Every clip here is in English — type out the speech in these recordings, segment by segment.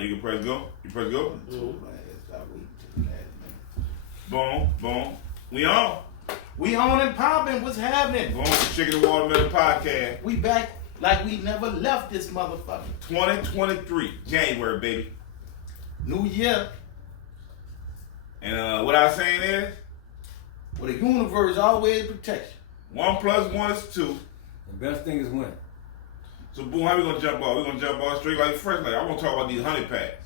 You can press go. You press go. Boom, boom. We on. We on and popping. What's happening? Boom. Chicken and Watermelon podcast. We back like we never left this motherfucker. 2023 January, baby. New year. And what I was saying is, well, the universe always protects you. 1 + 1 is 2. The best thing is win. So boom, how we gonna jump off? We gonna jump off straight like first. Like I want to talk about these 100 packs.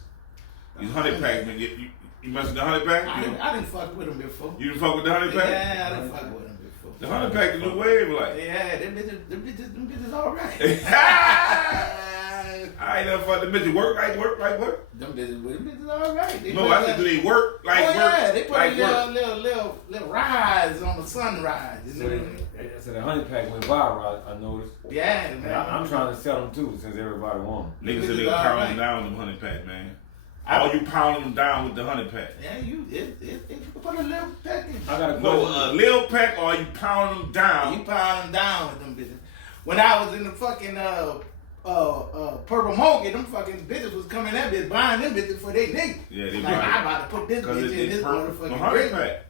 These 100 packs, man. You mess with the 100 pack? I didn't fuck with them before. You didn't fuck with the 100 pack? Yeah, I didn't fuck with them before. The 100 pack is a new wave, like. Yeah, them bitches all right. I ain't never fucked the bitches. Work. Them bitches all right. No, I said do they work like work? Yeah, they put like a little rise on the sunrise. So the 100 pack went viral, I noticed. Yeah, man. I'm trying to sell them too, since everybody want them. Niggas said they pound them down with them 100 pack, man. All you pounding them down with the 100 pack. Yeah, you put a little pack in. I got a No, a little pack, or you pound them down. You pound them down with them bitches. When I was in the fucking Purple Monkey, them fucking bitches was coming that bitch buying them bitches for they niggas. Yeah, they like, I'm about to put this bitch in this motherfucking 100 pack.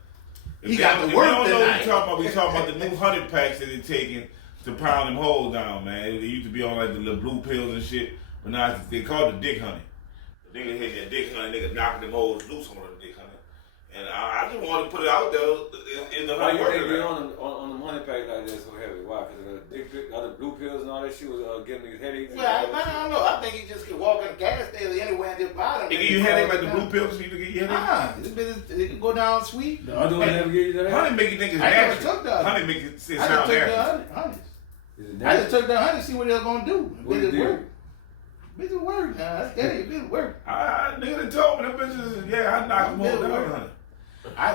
He got the work tonight. We talking about the new 100 packs that they're taking to pound them holes down, man. They used to be on like the little blue pills and shit, but now they call it the dick honey. The nigga hit that dick honey, nigga knocking them holes loose on the dick honey. And I just want to put it out there in the why whole you think on the 100 pack like that so heavy? Why? Because the other blue pills and all that shit was getting these headaches? Well, I don't know. I think he just could walk in the gas station anywhere and just buy them. They give you headache like the blue pills so you can get your headache? This bitch, it can go down sweet. The other one never gave you that? Honey make you think it's I never natural. took the honey. Honey make it sound natural. I just took the honey to see what they was going to do. What it did? Bitches work now. That's that. It didn't work. Nigga done told me them bitches, yeah, I knocked them all down, honey. I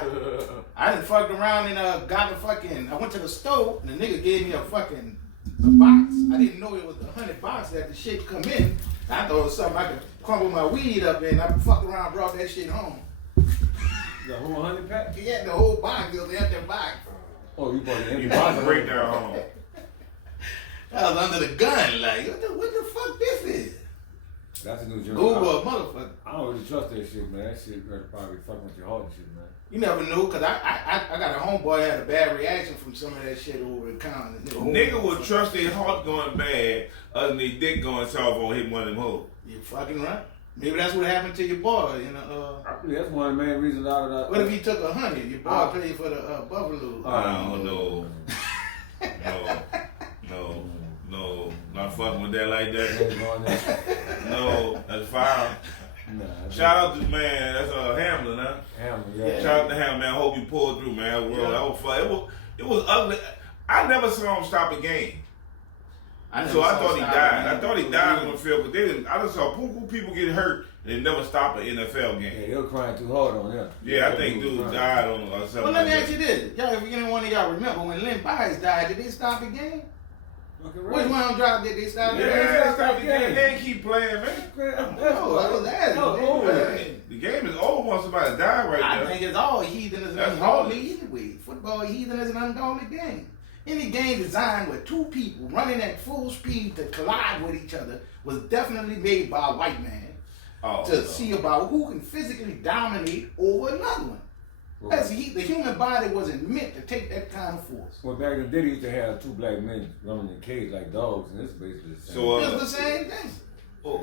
done fucked around and got the fucking. I went to the store and the nigga gave me a fucking box. I didn't know it was the 100 box that the shit come in. I thought it was something I could crumble my weed up in. I fucked around, brought that shit home. The whole 100 pack? Yeah, the whole box. It was the empty box. Oh, you bought the empty You box? bought the breakdown home. I was under the gun, like what the fuck this is? That's a new journey. Google a motherfucker. I don't really trust that shit, man. That shit probably fucking with your heart and shit, man. You never knew, cause I got a homeboy that had a bad reaction from some of that shit over the counter. Nigga would trust their heart going bad other than their dick going soft on hitting one of them hoes. You fucking right. Maybe that's what happened to your boy. You know. I believe that's one of the main reasons out of that. What if he took 100? Your boy played for the Buffalo. I don't know. No, not fucking with that like that. No, that's foul. Nah, shout out to man, that's Hamlin, huh? Hamlin, yeah. Shout out to Hamlin, man. I hope you pulled through, man. That was fun. It was ugly. I never saw him stop a game. I thought he died. I thought he died on the field, but I just saw people get hurt and they never stop an NFL game. Yeah, they were crying too hard on him. Yeah, I think dude died on something. Well, let me ask you this. Y'all, if any one of y'all remember when Lynn Byers died, did they stop the game? Okay, right. Which one of them dropped? Did they stop the game? Yeah, they stopped the game. They ain't keep playing, man. No, I was asking. The game is over once somebody die right now. I think it's all heathenism and ungodly anyway. Football heathenism and ungodly game. Any game designed with two people running at full speed to collide with each other was definitely made by a white man to see about who can physically dominate over another one. That's the human body wasn't meant to take that kind of force. Well, back in the day, they used to have two black men running in cages like dogs, and it's basically the same. So, it's the same thing.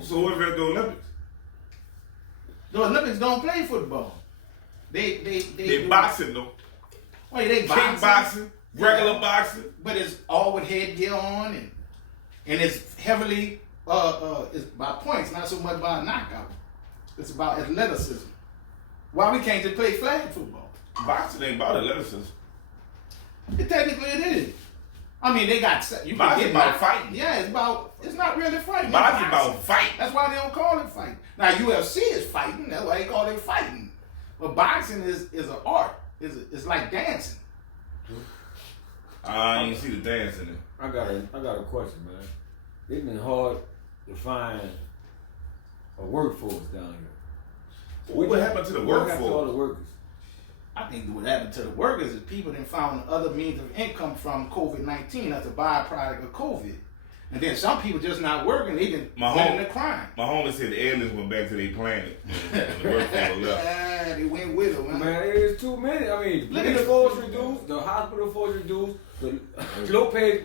So what about the Olympics? The Olympics don't play football. They boxing though. Wait, they boxing, regular boxing. But it's all with headgear on, and it's heavily it's by points, not so much by a knockout. It's about athleticism. Why we can't just play flag football? Boxing ain't about athleticism. Technically it is. I mean, they got you. Boxing about fighting. Yeah, it's not really fighting. Boxing about fighting. That's why they don't call it fighting. Now UFC is fighting. That's why they call it fighting. But boxing is an art. It's like dancing. I ain't see the dance in it. I got a question, man. It's been hard to find a workforce down here. What happened to the workforce? What happened to all the workers? I think what happened to the workers is people then found other means of income from COVID-19 as a byproduct of COVID. And then some people just not working. They didn't My get home- into crime. My homie said the aliens went back to their planet. And the workforce left. They went with them, Man, it is too many. I mean, Look the at police the- force reduced, the hospital force reduced, the low pay,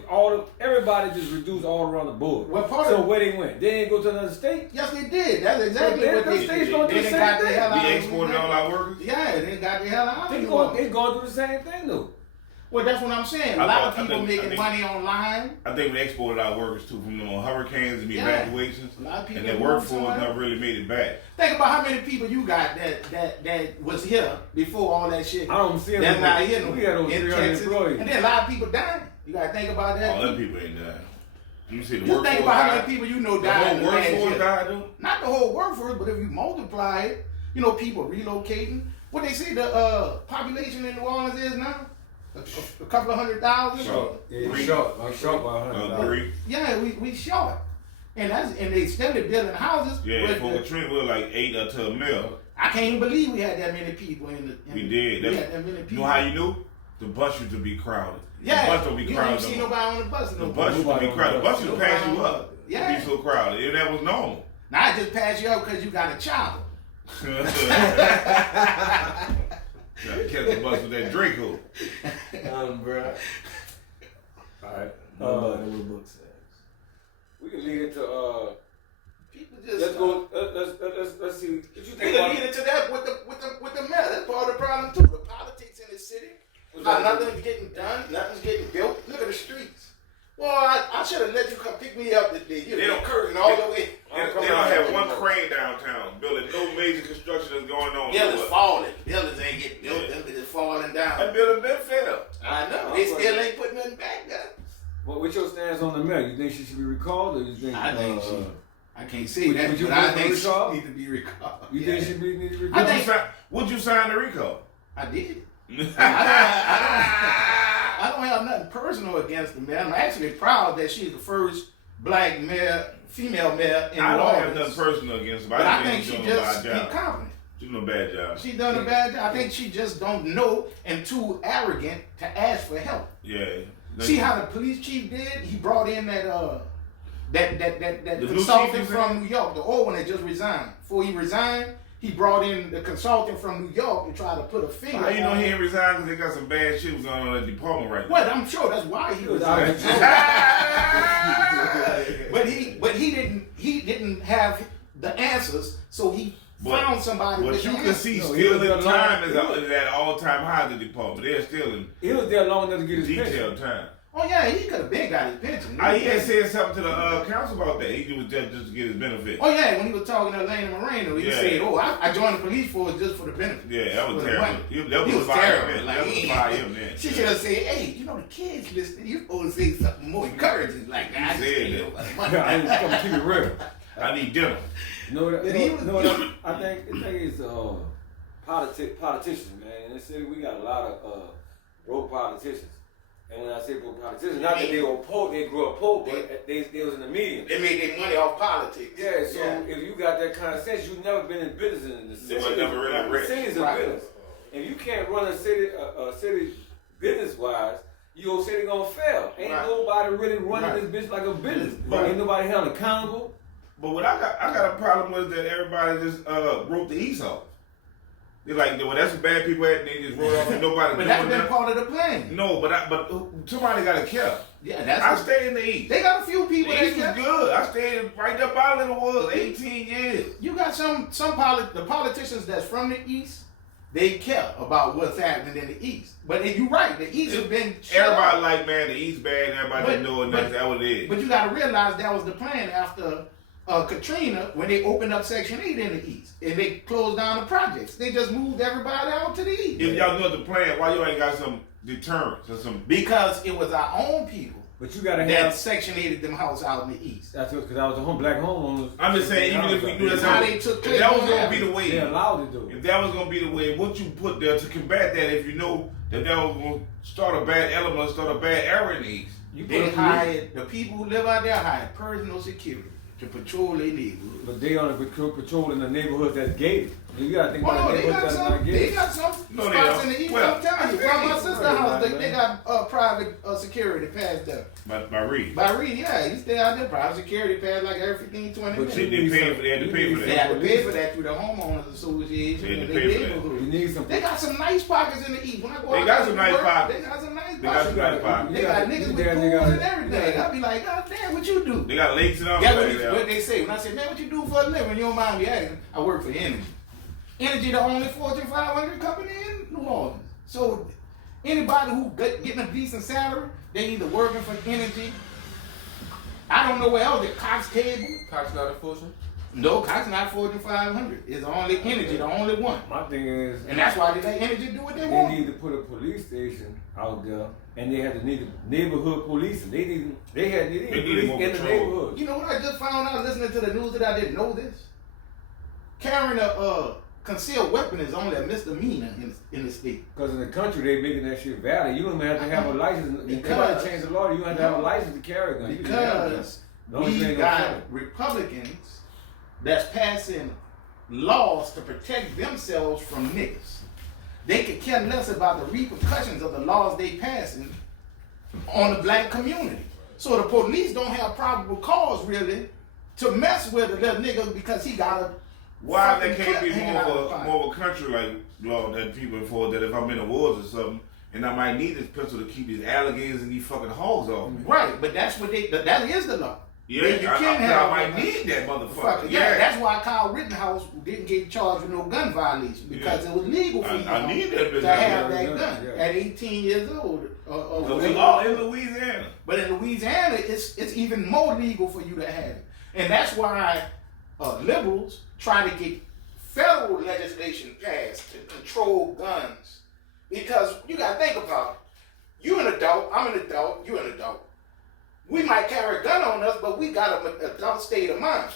everybody just reduced all around the board. Well, part so of- where they went? They didn't go to another state? Yes, they did. That's exactly But what then they the states did. gonna do They the done same got the thing. hell out We of exported all our workers? Yeah, they got the hell out of It's Hollywood. going through the same thing though. Well, that's what I'm saying. A I lot of thought- I people think- making money online. I think we exported our workers too from hurricanes and Yeah. evacuations. A lot of people And that moved workforce somewhere. never really made it back. Think about how many people you got that was here before all that shit. I don't see them. That's not here no We got over in 300 Texas. employees. And then a lot of people dying. You gotta think about that. All them people ain't died. You see the Just workforce think about how many died. people you know The died whole in the last workforce year. died, dude. Not the whole workforce, but if you multiply it, you know, people relocating. What they say the population in New Orleans is now? A couple of 100,000? Short. Yeah, Three. short by 100. Three. Yeah, we short. And they still building houses. Yeah, but for Katrina, we were like 8 up to a mil. I can't even believe we had that many people We did. We had that many You people. know how you knew? The bus used to be crowded. Yeah, The bus don't be you crowded. don't see no more. nobody on the bus. The No bus more. used to be Nobody crowded. The on the bus used to pass you Nobody. up. Yeah. It'd be so crowded. And that was normal. Now I just pass you up because you got a child. Gotta catch the bus with that Draco. Bruh. Alright. Nobody with book says. We can lead it to People just let's go let's see. What you We think can about lead into that with the mayor. That's part of the problem too. The politics in the city. How nothing's getting done, nothing's getting built. Look at the streets. Well, I should have let you come pick me up today. You They know, don't- curtain all the way. They don't have one crane downtown building. No major construction is going on. Buildings nowhere. falling. Buildings ain't getting built. Yeah. Them bitches falling down. That building been fed up. I know. They still ain't putting nothing back there. Well, what's your stance on the mayor? You think she should be recalled or you think I think she. I can't say Would- that, would you but I vote for think she recall? need to be recalled. you think she need to be I recalled? think- Would you sign the recall? I did. I don't have nothing personal against the mayor. I'm actually proud that she's the first black mayor, female mayor in I New don't have Orleans. nothing personal against her, But I think she's she doing a just bad job. incompetent. She's doing a bad job. She done a bad job. I think she just don't know and too arrogant to ask for help. Yeah. See how the police chief did? He brought in that The new consultant chief you from said? New York, the old one that just resigned. Before he resigned, he brought in the consultant from New York to try to put a finger How you know on he it. ain't resigned because they got some bad shit going on in the department right now? Well, I'm sure that's why he was out of resigned. control. but he didn't have the answers, so he found somebody But with you the can answers. see No, he still was the there time long- is at all-time high in the department. They're still in He was there long enough to get his pension. detailed time. Oh yeah, he could have been got his pension. He had said something to the council about that. He was just to get his benefit. Oh yeah, when he was talking to Elena Moreno, he Yeah. said, "Oh, I joined the police force just for the benefit." Yeah, that was For the terrible. money. That He was was fire terrible. him. Like, That was he- fire him then. She should have said, "Hey, you know the kids listening. You supposed to say something more encouraging, like I just said can't that. go by the I money." just come keep it real. I need dinner. No, But he was- I think it's politicians, man. In this city, we got a lot of broke politicians. And when I say broke politicians, not that they were poor, they grew up poor, but they was in the medium. They made their money off politics. Yeah, so if you got that kind of sense, you've never been in business in the city. was never really rich. The city's a Right. business. If you can't run a city business wise, your city gonna fail. Ain't Right. nobody really running Right. this bitch like a business. Right. Ain't nobody held accountable. But what I got a problem with that everybody just wrote the East off. They're like, well, that's what bad people at. They just wrote off and nobody But doing that's been nothing. part of the plan. No, but somebody got to care. Yeah, that's. I what- stay in the East. They got a few people The that East was kept- good. I stayed right there by Little Woods, 18 years. You got the politicians that's from the East. They care about what's happening in the East. But you're right, the East has been shut Everybody off. like, man, the East bad. Everybody But- didn't know it. That's what it is. But you got to realize that was the plan after Katrina when they opened up Section 8 in the East and they closed down the projects. They just moved everybody out to the East. If y'all know the plan, why you ain't got some deterrence or some? Because it was our own people But you gotta that have. Section 8 them house out in the East. That's because I was a black homeowners. I'm just saying, even if we do That's that, how they took if that was Cleveland gonna be the Avenue. way, They're allowed to do if it. that was gonna be the way, what you put there to combat that? If you know that was gonna start a bad element, start a bad era in the East. You put They a police- hired, the people who live out there hired personal security to patrol their neighborhood. But they on the patrol in the neighborhoods that's gated. You gotta think Oh about no, it. they got some. They got some No, they spots don't. in the east. Well, I'm telling you, from my sister's right, house, man. they got private security past them. By Reed. By Reed, yeah, he stay out there. Private security pass like every 15, 20 But minutes. They had to pay for They that. have to pay for that through the homeowners association. They had and to their pay for that. neighborhood. You need some. They got some nice pockets in the east. When I go They out got there some to nice work, pockets. They got some nice They got some nice pockets. They got niggas with pools and everything. I be like, God damn, what you do? They got lakes and all Guess that. what they say? When I say, man, what you do for a living? You don't mind me asking. I work for Energy. Energy, the only Fortune 500 company in New Orleans. So anybody who getting a decent salary, they either working for Energy. I don't know where else. The Cox Cable. Cox not a Fortune? No, Cox not Fortune 500. It's only Energy, the only one. My thing is, And that's why they let Energy do what they they want. need to put a police station out there, and they had to need neighborhood policing. They need need police more in the control. neighborhood. You know what I just found out listening to the news that I didn't know this? Carrying a concealed weapon is only a misdemeanor in the state. Because in the country, they making that shit valid. You don't even have to have a license. If they gotta change the law, you have to have a license to carry a gun. You can have a gun. Because Long as you we ain't no got felon. Republicans that's passing laws to protect themselves from niggas. They could care less about the repercussions of the laws they passing on the black community. So the police don't have probable cause really to mess with a little nigga because he got a Why there fucking can't clip be hanging out of the pocket. more of a country like law that people enforce that if I'm in the wars or something and I might need this pistol to keep these alligators and these fucking hogs off me. Right, but that's what that is the law. Yeah, You I can't have might a- need that motherfucker. Fuck, yeah, that's why Kyle Rittenhouse didn't get charged with no gun violation because it was legal for I need that bitch to have out that there. gun Yeah. at 18 years old. So we all in Louisiana. But in Louisiana, it's even more legal for you to have it, and that's why liberals try to get federal legislation passed to control guns because you got to think about it. You an adult, I'm an adult, you an adult. We might carry a gun on us, but we got an adult state of mind.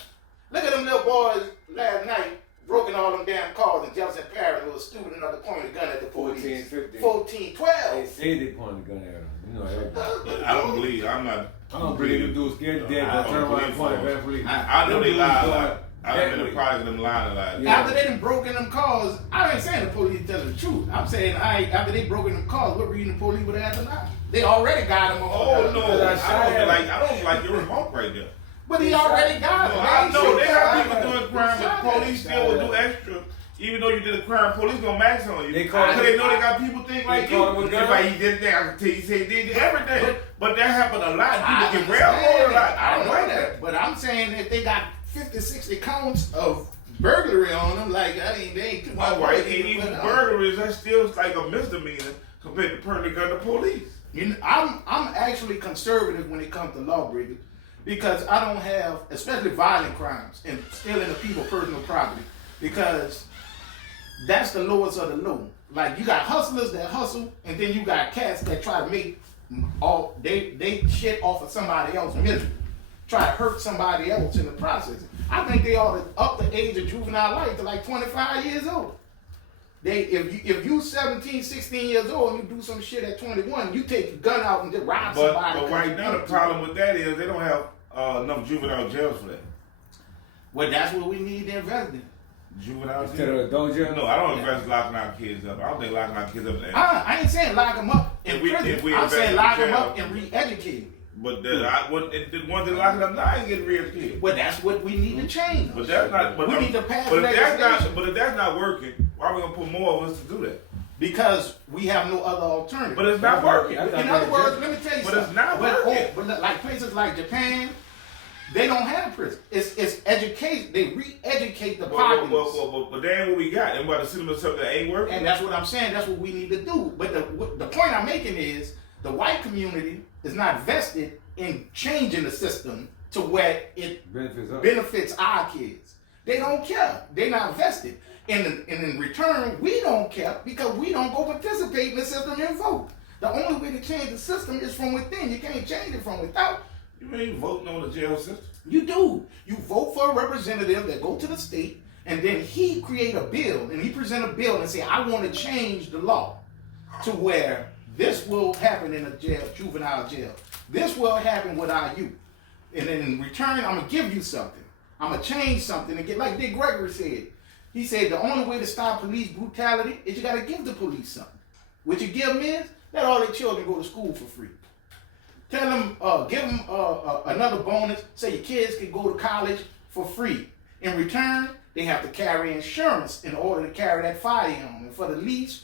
Look at them little boys last night broken all them damn cars in Jefferson Parish with a student another pointing a gun at the police. 14, 15. 14, They 12. say they pointed a gun at them. You know that. I don't believe. I'm not. I don't believe them dudes scared to death. I They turn don't around and believe point them. at police. I know Them they dudes lie a going lot. I done been that a product of them lying a lot. Yeah. After they done broken them cars, I ain't saying the police tell the truth. I'm saying after they broken them cars, what reason the police would have to lie? They already got him on. Oh no! I I don't like your remark right there. But he already got him. I know they have ain't people shot doing crime, but him. police still will do extra. Even though you did a crime, police gonna max on you. They call because him- they know they got people think like you. call him a gun. If I he did that, I can tell you say he did everything. But that happened a lot. I People get understand railroaded a it. lot. I I don't know like that. that. But I'm saying if they got 50, 60 counts of burglary on them, like they ain't too much. All right, work, and even but, burglaries, that's still like a misdemeanor compared to putting a gun to police. You know, I'm actually conservative when it comes to lawbreakers because I don't have, especially violent crimes and stealing the people's personal property, because that's the lowest of the low. Like you got hustlers that hustle, and then you got cats that try to make all they shit off of somebody else's misery, try to hurt somebody else in the process. I think they ought to up the age of juvenile life to like 25 years old. If you 17, 16 years old and you do some shit at 21, you take your gun out and just rob somebody. But right now the problem with that is they don't have enough juvenile jails for that. Well, that's what we need to invest in. Juvenile Instead jail? of adult jail? No, I don't invest locking our kids up. I don't think locking our kids up. I ain't saying lock them up in If we prison. I'm invest saying in lock them jail. up and re-educate them. But the ones that lock it up now ain't getting real kids. Well, that's what we need to change. But that's not. But We need to pass But if that's legislation. not. But if that's not working, why are we gonna put more of us to do that? Because we have no other alternative. But it's not working. That's In not other very words, good. let me tell you But something. it's not but, working. but like places like Japan, they don't have prison. It's education. They re-educate the populace. But that ain't what we got. And about to send them something that ain't working. And that's what I'm saying. That's what we need to do. But the point I'm making is the white community is not vested in changing the system to where it benefits our kids. They don't care. They're not vested. And in return, we don't care because we don't go participate in the system and vote. The only way to change the system is from within. You can't change it from without. You ain't voting on the jail system. You do. You vote for a representative that go to the state, and then he create a bill, and he present a bill and say, I want to change the law to where this will happen in a jail, juvenile jail. This will happen with our youth. And then in return, I'm going to give you something. I'm going to change something and get, like Dick Gregory said, He said the only way to stop police brutality is you got to give the police something. What you give them is let all their children go to school for free. Tell them, give them another bonus. Say your kids can go to college for free. In return, they have to carry insurance in order to carry that firearm. And for the least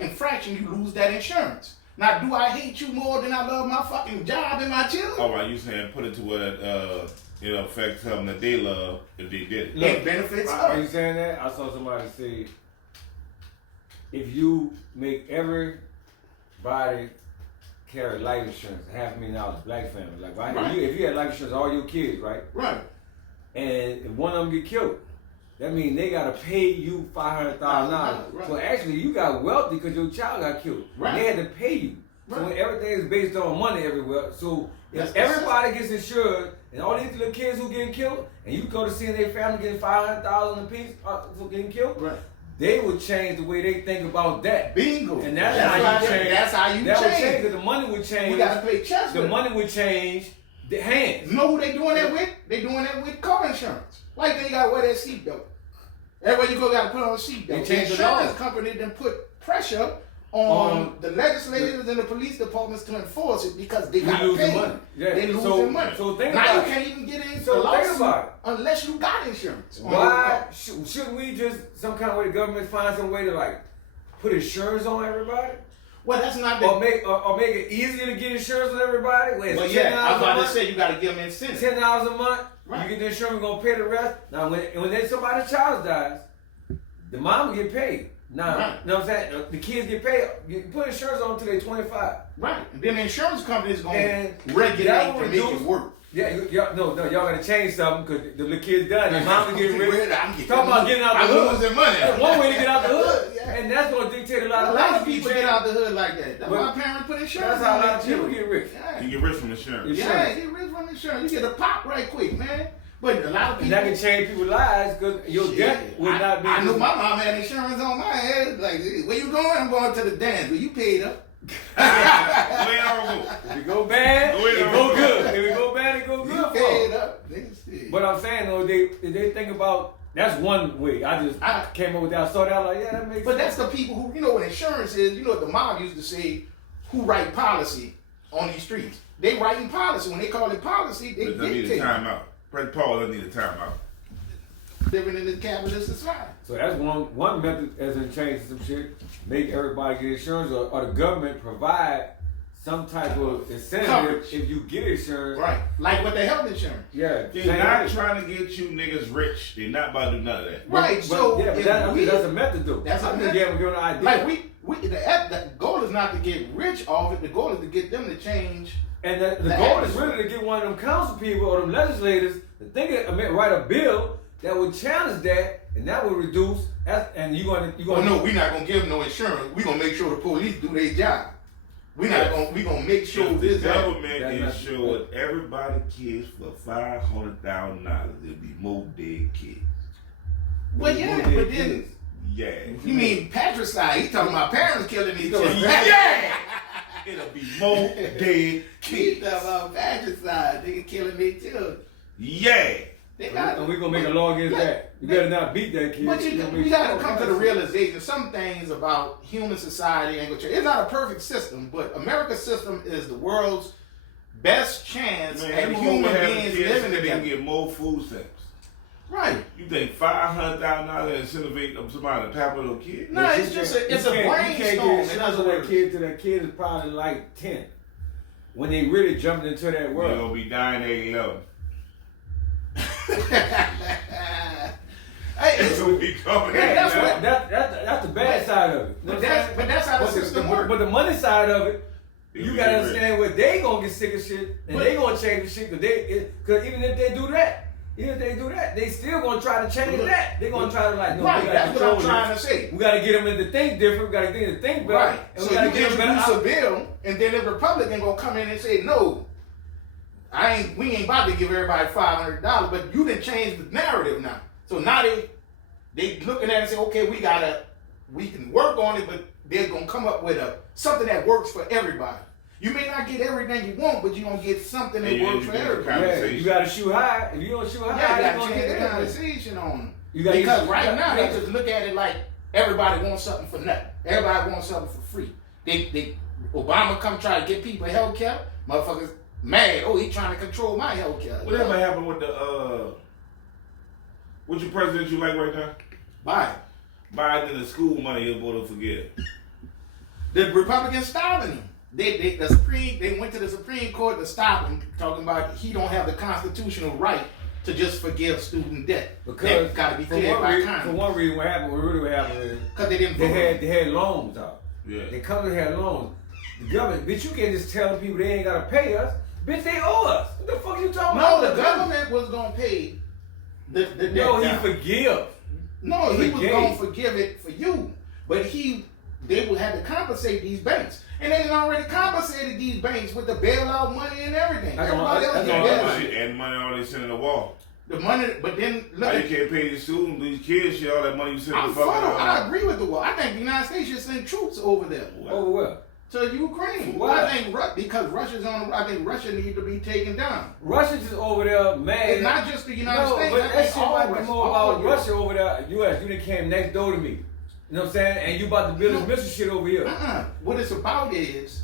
infraction, you lose that insurance. Now, do I hate you more than I love my fucking job and my children? All right, you saying put it to where it affects something that they love if they did it. It benefits us. Are you saying that? I saw somebody say, if you make everybody carry life insurance, $500,000 black family, like right? If you had life insurance, all your kids, right? Right. And if one of them get killed, that means they gotta pay you $500,000. Right. So actually, you got wealthy because your child got killed. Right. They had to pay you. Right. So everything is based on money everywhere. So That's if everybody gets insured, and all these little kids who getting killed, and you go to see their family getting $500,000 apiece for getting killed, Right. they would change the way they think about that. Bingo. And that's how you change. That's how you that change. would change because the money would change. We gotta play chess. The with money would change the hands. You know who they doing that with? They doing that with car insurance. Like they gotta wear that seatbelt. Everywhere you go, gotta put on a seatbelt. They The changed the law. insurance company then put pressure on the legislators and the police departments to enforce it because they got to losing pay. money. Yeah. They losing So- money. so think now about you it. can't even get into So a think lawsuit about it. unless you got insurance. Why shouldn't we just some kind of way the government find some way to like put insurance on everybody, Well, that's not the. or make it easier to get insurance on everybody? Where it's Well, yeah, I was $10 a about to month, say you got to give them incentive. $10 a month. Right. You get the insurance, we're gonna pay the rest. Now, when then somebody's child dies, the mom will get paid. Now, Right. you know what I'm saying? The kids get paid. You put insurance on until they're 25. Right. And then the insurance company is going And to regulate that will to make it reduce- work. Yeah, y'all gotta change something because the little kids done. The mom will get rich. I'm Talk about getting out the I'm hood. losing money. That's one way to get out the hood, Yeah. and that's gonna dictate a lot A of lot lives. of people get out the hood like that. That's But why parents put insurance That's how a on lot that of people too. get rich. Yeah. You get rich from insurance. Yeah. Yeah, get rich from insurance. You get a pop right quick, man. But a lot of And people. that can change people's lives because your Shit, debt would not be. I know my mom had insurance on my head. Like, where you going? I'm going to the dance. Well, you paid up. Way on go. If it go bad, Go ahead, it go Uncle. good. If it go bad, it go You good for paid them. up. Nigga, shit. But I'm saying though, they think about that's one way. I came up with that. I saw that. I was like, yeah, that makes But sense. that's the people who, you know what insurance is, you know what the mob used to say, who write policy on these streets. They writing policy. When they call it policy, they But I need a dictate. timeout. Press pause, I need a timeout. Living in this capitalist society. So that's one method as in changing some shit. Make everybody get insurance or the government provide some type of incentive Coverage. if you get insurance. Right. Like with the health insurance. Yeah. They're same not thing. trying to get you niggas rich. They're not about to do none of that. Right. So yeah, but if that's a method though. That's a I'm method. just giving an idea. Like the goal is not to get rich off it. The goal is to get them to change. And the The goal is action. really to get one of them council people or them legislators to write a bill that would challenge that, and that would reduce. And you're Oh gonna. no, we're not gonna give them no insurance. We're gonna make sure the police do their job. We're gonna make sure If the this happens. government That's not- insured everybody kids for $500,000, there'd be more dead kids. Well, yeah, More but dead then kids. Yeah. you mean patricide? He talking about parents killing each other. Yeah! It'll be more dead He kids. talking about patricide. They killing their children. Yeah. They got. And we're gonna make a law against that. You better not beat that kid. But You're gonna we make got to sure come to the that's- realization some things about human society ain't gonna change. It's not a perfect system, but America's system is the world's best chance Man, at them human over having beings kids living so they can together. get more food stamps. Right. You think $500,000 incentivate somebody to pap with a kid? No, it's just a You can't get brainstorm. In insurance other on that words. kid till that kid is probably like 10. When they really jumped into that They're world. gonna be dying at 11. Hey, It's it's, gonna be coming. Yeah, that's what- That's the bad side of it. You know but what I'm saying? that's how the But system works. But the money side of it, They you be gotta rich. understand where they gonna get sick of shit and But- they gonna change the shit because even if they do that, they still gonna try to change Look, that. They gonna try to like, no, Right, we gotta that's what I'm control trying this. to say. We gotta get them to think different. We gotta get them to think better. Right. And So we you gotta get them introduce a better. bill, and then the Republican gonna come in and say, "No, we ain't about to give everybody $500." But you done changed the narrative now. So now they looking at it and say, "Okay, we can work on it, but they're gonna come up with something that works for everybody." You may not get everything you want, but you gonna get something that Yeah, works you for get the everybody. Yeah, conversation. you gotta shoot high. If you don't shoot high, Yeah, they you gonna gotta get change the the conversation on them. Because right now they just look at it like everybody wants something for nothing. Everybody wants something for free. Obama come try to get people health care. Motherfuckers mad. Oh, he trying to control my health care. Whatever happened with what's your president you like right now? Biden and the school money you're going to forget. The Republicans stopping him. They went to the Supreme Court to stop him, talking about he don't have the constitutional right to just forgive student debt. Because got to be cleared by Congress. For one reason, what happened is because they didn't vote. They had loans out. Yeah. The company had loans. The government, bitch, you can't just tell people they ain't gotta pay us. Bitch, they owe us. What the fuck you talking about? No, the government was gonna pay the debt. No, he down. forgive. No, he was gonna forgive it for you, but they would have to compensate these banks, and they had already compensated these banks with the bailout money and everything. Everybody else That's get all that bailout. shit and money all they send in the wall. The money, but then look How at you can't pay these students, these kids, shit, all that money you send in I'm the for fucking them. I agree with the war. I think the United States should send troops over there. Over where? To Ukraine. Why? I think because Russia's on. I think Russia needs to be taken down. Russia's just over there, man. It's not just the United States. But I that think shit might be more about Russia over there. U.S. You done came next door to me. You know what I'm saying? And you about to build this missile shit over here. What it's about is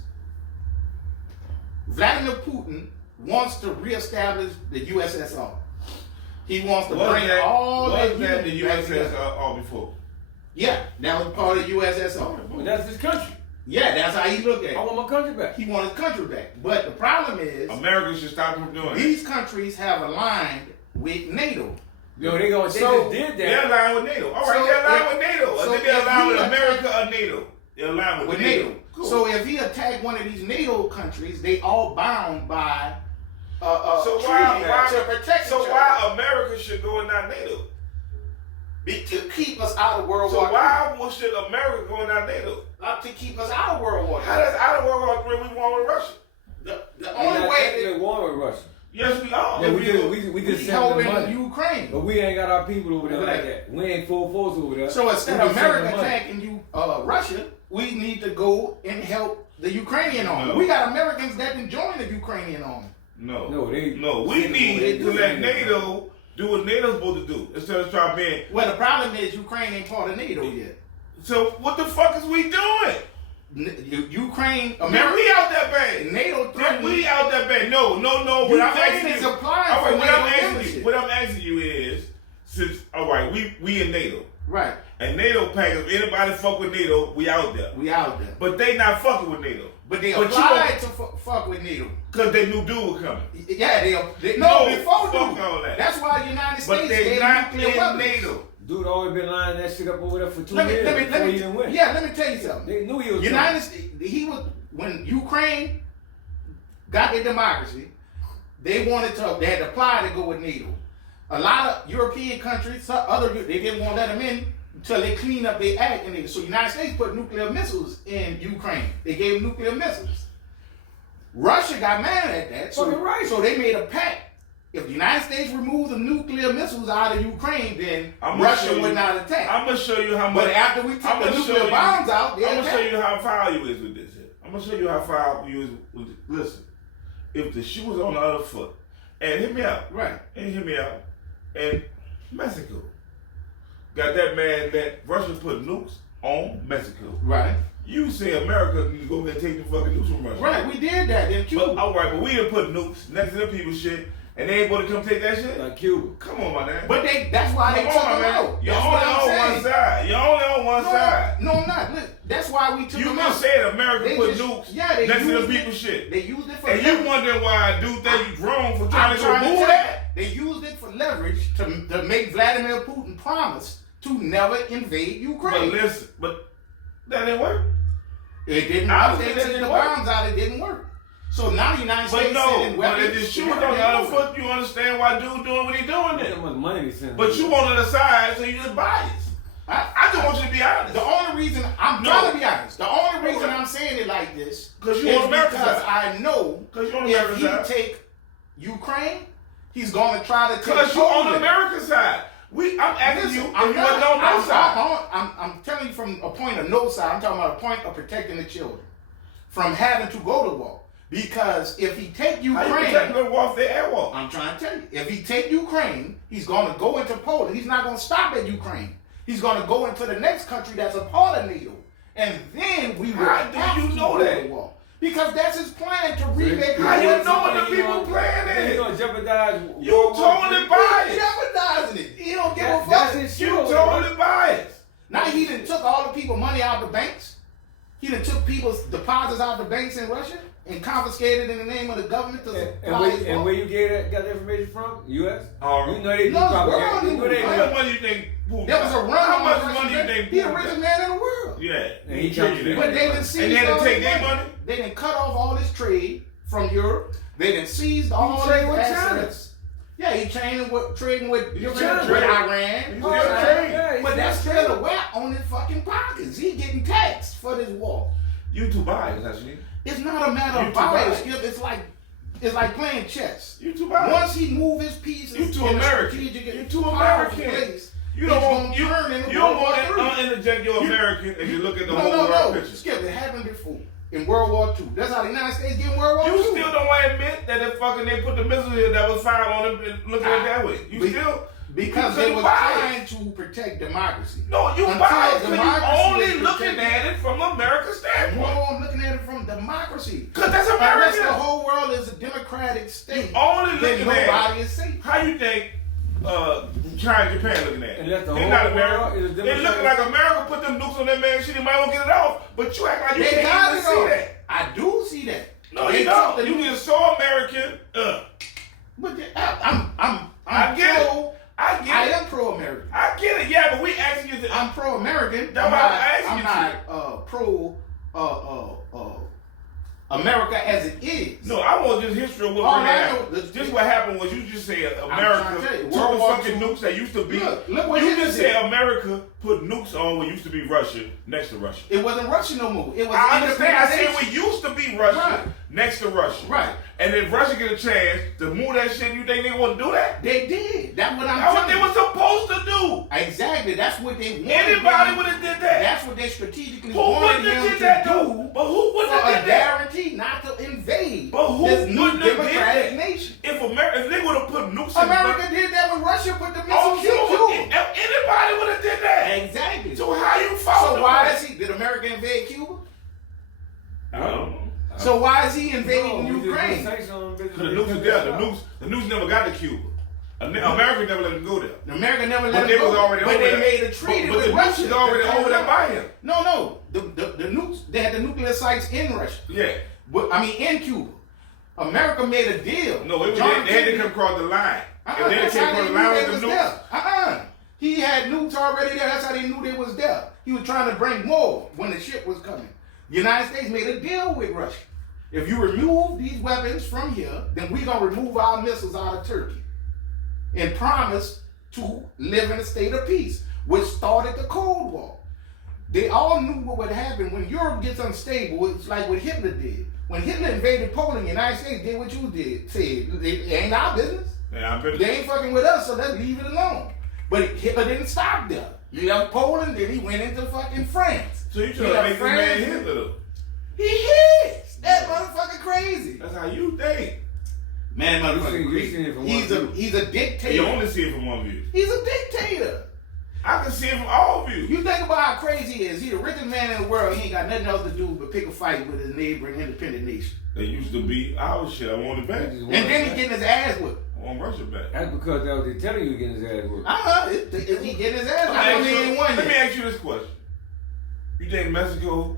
Vladimir Putin wants to reestablish the USSR. He wants to bring all that the unity back together. USSR before. Yeah, that was part of the USSR. But that's his country. Yeah, that's how he looked at it. I want my country back. He wanted his country back. But the problem is America should stop him doing it. these countries have aligned with NATO. Yo, they just did that. They're aligned with NATO. All right, So they're aligned with NATO. so They're aligned with if he America or NATO. They're aligned with NATO. Cool. So if he attacked one of these NATO countries, they all bound by treaty to protect each other. why America should go in that NATO? To keep us out of World So War III. why should America go in that NATO? Not to keep us out of World War How III. does out of World War III we want with Russia? The only way they war with Russia. Yes, we are. Yeah, we just we send help them in money. Ukraine. But we ain't got our people over there like that. We ain't full force over there. So instead We of just send America them money. attacking Russia, we need to go and help the Ukrainian army. No. We got Americans that can join the Ukrainian army. No, they we need to let NATO do what NATO's supposed to do instead of trying being. Well, the problem is Ukraine ain't part of NATO yet. So what the fuck is we doing? Ukraine, Man, America, we out that bad. NATO Man, threatened. we out that bad. No. What I'm Ukraine asking is you, applying all right, for what NATO I'm asking you, membership. what I'm asking you is, since we in NATO, Right, and NATO pack. If anybody fuck with NATO, we out there. we out there. But they not fucking with NATO. But they But you applied to fuck with NATO. Cause they knew dude was coming. Yeah, they No, before fuck dude. all that. That's why the United But States they gave not nuclear in weapons. NATO. Dude always been lining that shit up over there for 2 Let years me, before he didn't win. yeah, let me tell you something. They knew he was United States, when Ukraine got their democracy, they had to apply to go with NATO. A lot of European countries, they didn't want to let them in until they clean up their act. And so the United States put nuclear missiles in Ukraine. They gave them nuclear missiles. Russia got mad at that. So, Fucking right. So they made a pact. If the United States removed the nuclear missiles out of Ukraine, then Russia would not attack. I'm gonna show you how much. But after we took the nuclear bombs out, they I'm gonna show attacked. you how foul you is with this. I'm gonna show you how foul you is with this. Listen, if the shoe was on the other foot, and hear me out, Right. and Mexico got that man that Russia put nukes on Mexico. Right. You say America need to go there and take the fucking nukes from Russia. Right, we did that in Cuba. But all right, but we done put nukes next to them people's shit, and they ain't able to come take that shit. Like Cuba. Come on, my man. But that's why they Come took on, them man. out. You're That's only what I'm on saying. one side. You're only on one side. No, I'm not. Look, that's why we took You them just out. said America They put just- nukes yeah, they next to used the it. people's shit. They used it for And you leverage. wondering why a dude think you grown for I'm trying to trying to remove tell that? you, they used it for leverage to make Vladimir Putin promise to never invade But Ukraine. listen, but that didn't work. It didn't I work. don't They think took that the didn't work. bombs out. It didn't work. So now the United But States no, sending but weapons. if the shoe was on the other foot, you understand why dude doing what he doing Look there. how much money they send. But you on the other side, so you just biased. I just want you to be honest. The only reason I'm No. trying to be honest, the only reason Okay. I'm saying it like this 'Cause you is on America's because side. I know 'Cause you on if America's he side. take Ukraine, he's going to try to take Because you on Poland. America's side. I'm asking Listen, you if you wasn't on I'm, no side. I'm telling you from a point of no side. I'm talking about a point of protecting the children from having to go to war. Because if he take How you Ukraine, protect them off the airwalk? I'm trying to tell you, if he take Ukraine, he's going to go into Poland. He's not going to stop at Ukraine. He's going to go into the next country that's a part of NATO. And then we will How do you know that? war. Because that's his plan to remake How you US. know what the people playing He's in? gonna jeopardize. You totally He's biased. jeopardizing it. He don't give a That's fuck. his You show. totally biased. Now he done took all the people money out of the banks. He done took people's deposits out of the banks in Russia and confiscated in the name of the government to supply his And war. where you got the information from? U.S. All You know they do No, it's propaganda. You know they How do. much money you think? Putin There was a got? run How on much Russian money you bank. think? He the Putin richest got? man in the world. Yeah. And he trillion. But they done seized And they had to all take his their money? They done cut off all his trade from Europe. They done seized all trade his with assets. Yeah, he trading with China. Iran. He's Oh, still yeah. trading. But that's still a whack on his fucking pockets. He getting taxed for this war. You too biased, actually. It's not a matter You of too bias. biased. It's like playing chess. You too biased. Once he move his pieces, You too in a American. strategic, You too powerful American. place, You don't it's want gonna you, turn into you don't World want War to III. interject your American if you look at the No, whole no, world no. picture. Skip, it happened before in World War II. That's how the United States get in World War You II. still don't want to admit that they put the missiles here that was fired on them and looking at it that way. You still because you they was biased. trying to protect democracy. No, you Until biased because you democracy only is looking protected. at it from America's No, standpoint. I'm looking at it from democracy. Because that's Unless America. the whole world is a democratic state, You only then looking at nobody is safe. how you think China and Japan looking at it. And that's the They whole not world America. is a It democratic- looking like America put them nukes on that man shit. He might want to get it off, but you act like you They can't got even it see on. that. I do see that. No, They you took don't. the You nuke- just so American. But I'm I get pro. it. I get I it. am pro-American. I get it. Yeah, but we asking you to. I'm pro-American. That's I'm why not, I asked I'm you not pro America as it is. No, I want just history of what All really I happened. know- Just what happened was you just said trying America to tell you, took World the War fucking II. nukes that used to be. Look what you Hitler just did. said America put nukes on what used to be Russia next to Russia. It wasn't Russia no more. It was I understand. I said independent we used to be Russia Right. next to Russia. Right. And if Russia get a chance to move that shit, you think they want to do that? They did. That's what I'm That's what telling they were supposed to do. Exactly. That's what they wanted. Anybody would have did that. That's what they strategically Who wanted wouldn't have them did to that do. though? But who For wouldn't have a did that? guarantee not to invade But who this new wouldn't have did democratic that? nation. If they would have put nukes America did that when Russia put the on missiles in Cuba, Cuba. anybody would have did that. Exactly. So how you fought So them why back? is he? Did America invade Cuba? I don't know. So why is he invading No, we just Ukraine? put sanctions on them bitches. The nukes is there. The nukes never got to Cuba. America never let them go there. America never But let they him was go. already But over they there. made a treaty But with the Russia. nukes is already over there by him. No. The nukes. They had the nuclear sites in Russia. Yeah. But, I mean, in Cuba. America made a deal. No, they had to come across the line. If they That's came how across they the knew line they with was the there. nukes. He had nukes already there. That's how they knew they was there. He was trying to bring more when the ship was coming. The United States made a deal with Russia. If you remove these weapons from here, then we're going to remove our missiles out of Turkey. And promise to live in a state of peace, which started the Cold War. They all knew what would happen when Europe gets unstable. It's like what Hitler did. When Hitler invaded Poland, the United States did what you did. Said, it ain't our business. Yeah, I bet. They ain't fucking with us, so let's leave it alone. But Hitler didn't stop there. He left Poland, then he went into fucking France. So you He trying to left make this man France. Hitler though? He is. That motherfucker crazy. That's how you think. Man, motherfucker You seen it crazy. from He's one a view. he's a dictator. You only see it from one view. He's a dictator. I can see it from all views. You think about how crazy he is. He's the richest man in the world. He ain't got nothing else to do but pick a fight with his neighboring independent nation. They used to be our shit. I want it back. And then he getting his ass whipped. I want Russia back. That's because that was they telling you getting his ass worked. Is he getting his ass whipped? Let I me mean, he ain't won let me yet. ask you this question. You think Mexico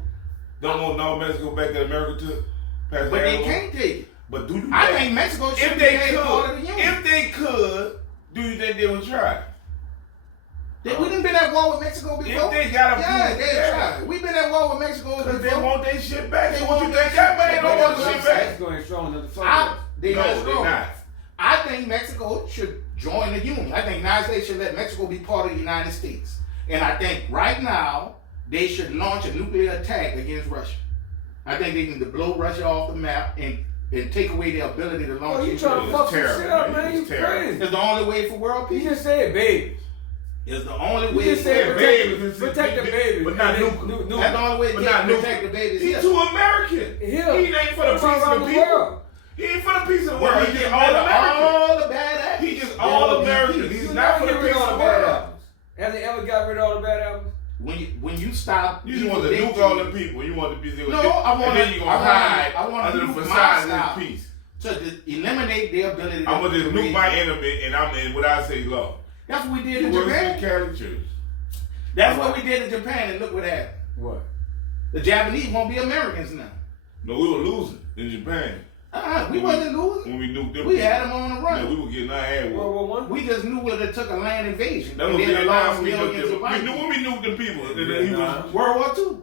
don't want no Mexico back that America took? Past But the they airport? can't take it. But do you I think Mexico should if be they made part of the could, union. if they could, do you think they would try? We done been at war with Mexico before. If they got a yeah, proof, they yeah. tried. We've been at war with Mexico Because before. they want their shit back. They They want want you their think that shit man back. don't want the shit back? Mexico ain't strong enough to I, fight. they No, not they strong. not. I think Mexico should join the union. I think the United States should let Mexico be part of the United States. And I think right now they should launch a nuclear attack against Russia. I think they need to blow Russia off the map and take away their ability to launch Oh, you nuclear trying to It's fuck some terrible, shit up, man. man? You It's terrible. crazy. It's the only way for world He peace. just said babies. It's the only You way just said to protect the baby. But not new. That's the only way But to not new. protect the babies. He's too American. Here. He ain't for the piece of the people. He ain't for the piece of the world. He's just all American. All the bad apples. He's just all American. He's not for the piece of the world. Has he ever got rid of all the bad apples? When you stop, You just want to nuke all the people. You want to be there with No, them. I want and then you gonna hide under the facade of this peace. to eliminate their ability. I'm gonna just nuke my enemy, and I'm in what I say love. That's what we did in You work in Japan. Catholic Church. That's what we did in Japan, and look what happened. What? The Japanese won't be Americans now. No, we were losing in Japan. We wasn't losing. When we nuked them. We had them on the run. Yeah, we were getting our ass whooped. World War I? We just knew that it took a land invasion. That was and then Vietnam. lost We nuked millions of them. white We knew people. when we nuked them people. And then he Vietnam. was, World War II.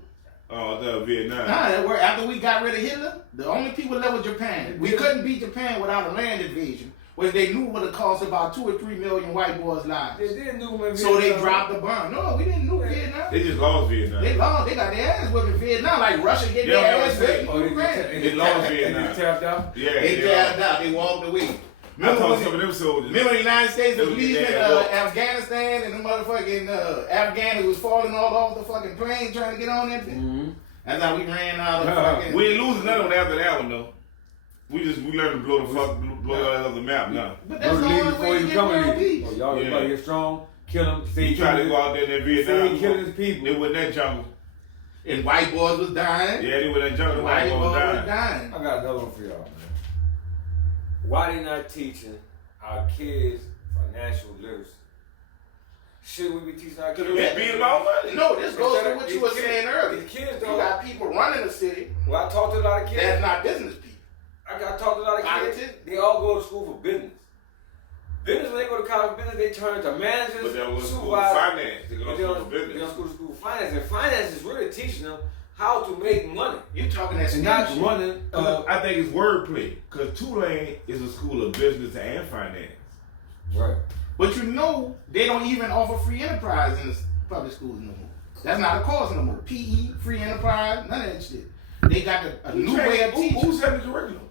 oh, that was Vietnam. After we got rid of Hitler, the only people left was Japan. We couldn't beat Japan without a land invasion, which they knew would have cost about 2 or 3 million white boys' lives. They did nuke him in So they Vietnam. dropped the bomb. No, we didn't nuke Vietnam. They just lost Vietnam. They lost. They got their ass whipped in Vietnam, like Russia get Yeah, their I ass was whipped Oh, in Ukraine. They lost They Vietnam. just tapped out? Yeah, They they tapped lost. out. They walked away. I told some of them soldiers. Remember the United States was They was leaving getting their ass whooped. Afghanistan and the motherfucking Afghans was falling all off the fucking plane trying to get on that bitch? Mm-hmm. That's how we ran out of fucking... We ain't losing none of it after that one though. We learned to blow your ass off the map now. But that's the Leave only before way to you get come world in. peace. Oh, y'all Yeah. everybody get strong, kill them, He tried to go out there in that Vietnam. Say killing his people. They were in that jungle. And white boys was dying. Yeah, they were in that jungle. White White boys boys was dying. dying. I got another one for y'all, man. Why they not teaching our kids financial literacy? Should we be teaching our kids? It's being about money. No, this goes to what you were saying earlier. These kids You don't. got people running the city Well, I talked to a lot of kids. that's not business people. I got talked to a lot of kids. Politics? They all go to school for business. Business, when they go to college for business, they turn to managers, But that was school supervisors. finance. They go They to go school to business. school for finance, and finance is really teaching them how to make money You talking that and not shit. running. I think it's wordplay. Because Tulane is a school of business and finance. Right. But you know, they don't even offer free enterprise in the public schools no more. That's not a course no more. PE, free enterprise, none of that shit. They got a new way of teaching. Who set the curriculum?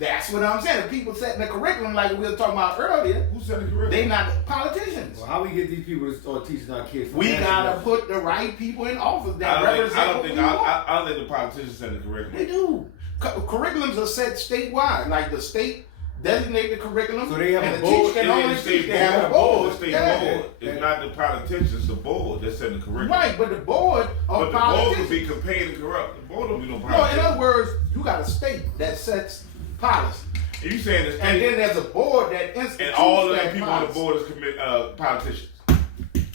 That's what I'm saying. The people setting the curriculum like we were talking about earlier, Who set the curriculum? they not politicians. Well, how we get these people to start teaching our kids? We financial gotta literacy? put the right people in office that I don't represent what think we want. I don't think the politicians set the curriculum. They do. Curriculums are set statewide. Like the state designate the curriculum, So they have and a the board, teacher can only the teach. state They have a board. The state Yeah. board. It's not the politicians, the board that's setting the curriculum. Right, but the board But of the board will politicians. be compared and corrupt. The board don't be no No, politicians. in other words, you got a state that sets policy, And you saying the and state then there's a board that institutes and all of that the people on the policy. board is politicians.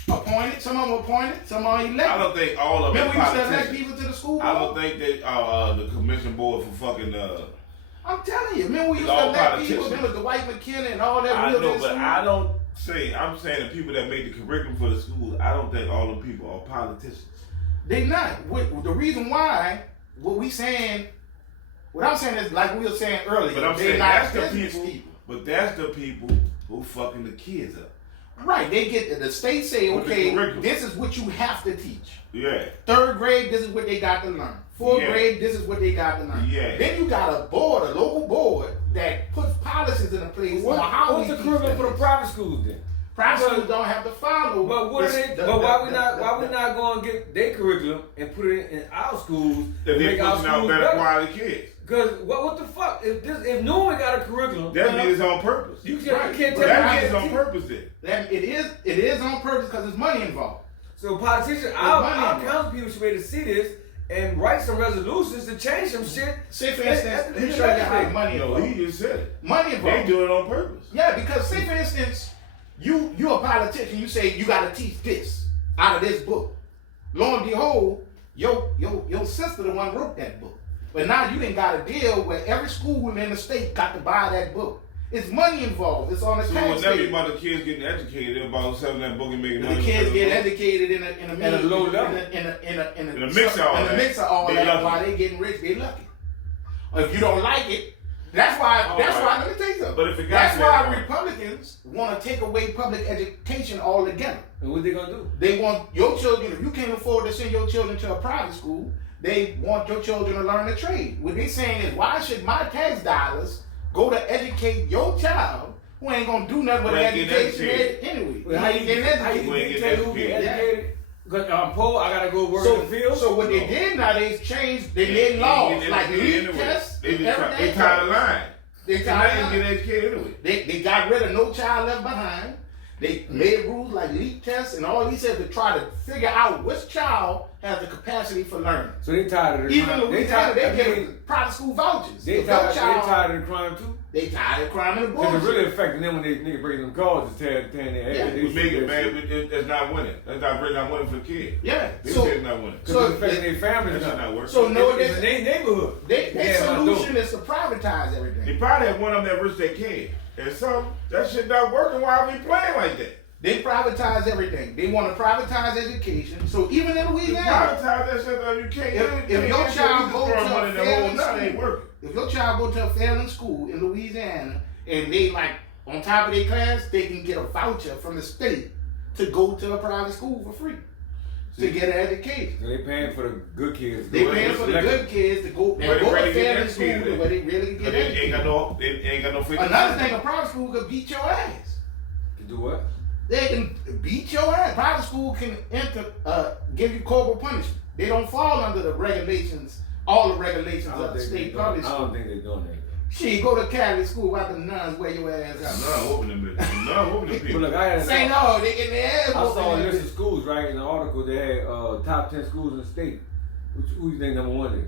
Appointed, some of them appointed, some are elected. I don't think all of them Remember, we used to elect politicians. people to the school board. I don't think they the commission board for fucking I'm telling you, remember we used It's to all elect people. politicians. Remember Dwight McKenna and all that. I real know, good but school? I don't say I'm saying the people that make the curriculum for the schools, I don't think all them people are politicians. They not. The reason why, what I'm saying is like we were saying earlier. But I'm they saying not that's the business people, but that's the people who fucking the kids up. Right, they get the state say, With the okay, curriculum. this is what you have to teach. Yeah. 3rd grade, this is what they got to learn. 4th Yeah. grade, this is what they got to learn. Yeah. Then you got a board, a local board that puts policies in place on how What's we the teach curriculum for the things. private schools then? Private But- schools don't have to follow. But what are this- they? the- But why the- we the- not? the- Why we not going to get their curriculum and put it in our schools? If and they're make our pushing out schools better quality kids. Because what the fuck? If no one got a curriculum, That means it's on purpose. you can't Right. you can't But tell That me means it's how on to purpose then. That it is on purpose because there's money involved. So politicians, money our involved. council people should be able to see this and write some resolutions to change some shit. Say for That's instance, the let me show you how thing. money No, involved. he just said it. Money They involved. do it on purpose. Yeah, because say for instance, you're a politician, you say you gotta teach this out of this book. Lo and behold, your sister the one wrote that book. But now you didn't got a deal where every school in the state got to buy that book. It's money involved. It's on the So tax it's never bill. about the kids getting educated, it's about selling that book and making The money. kids because get of the book. educated in a At a low level. in In a mix of all that. mix of all They that. lucky. While they getting rich, they lucky. Or if you don't like it, that's why. Let me tell you something. But if it got That's to why that- Republicans want to take away public education altogether. And what they gonna do? They want your children. If you can't afford to send your children to a private school, they want your children to learn a trade. What they're saying is, why should my tax dollars go to educate your child who ain't gonna do nothing with education anyway. Well, how you get educated? Because I'm poor, I gotta go work in the field. So what they did now, they changed, they made laws like leak tests. They tied the line. They tied to get educated anyway. They got rid of No Child Left Behind. They made rules like leak tests, and all he said to try to figure out which child has the capacity for learning. So they tired of the Even crime. they give private school vouchers. They tired of the crime too. They tired of crime and Because bullshit. it's really affecting them when they niggas bring them calls to tear their head. We make it bad, that's not winning. That's not winning for the kid. Yeah. This is not winning. Because it's affecting their families. That's not working. So no, it's in their neighborhood. Their solution is to privatize everything. They probably have one of them that wish they can. And so that shit not working. Why are we playing like that? They privatize everything. They want to privatize education. So even in Louisiana, privatize that shit that you can't. If your child go to a failing school, if your child go to a failing school in Louisiana and they like on top of their class, they can get a voucher from the state to go to a private school for free to get an education. So they paying for the good kids. They paying for the good kids to go to failing school where they really get educated. They ain't got no free. Another thing, a private school could beat your ass. To do what? They can beat your ass. Private school can give you corporal punishment. They don't fall under the regulations, all the regulations of the state public school. I don't think they're doing that. Shit, go to Catholic school, why the nuns wear your ass out? None whooping them people. Look, I had say no, they get their ass I saw a whooping. list of schools, right, in the article. They had top 10 schools in the state. Who you think number one is?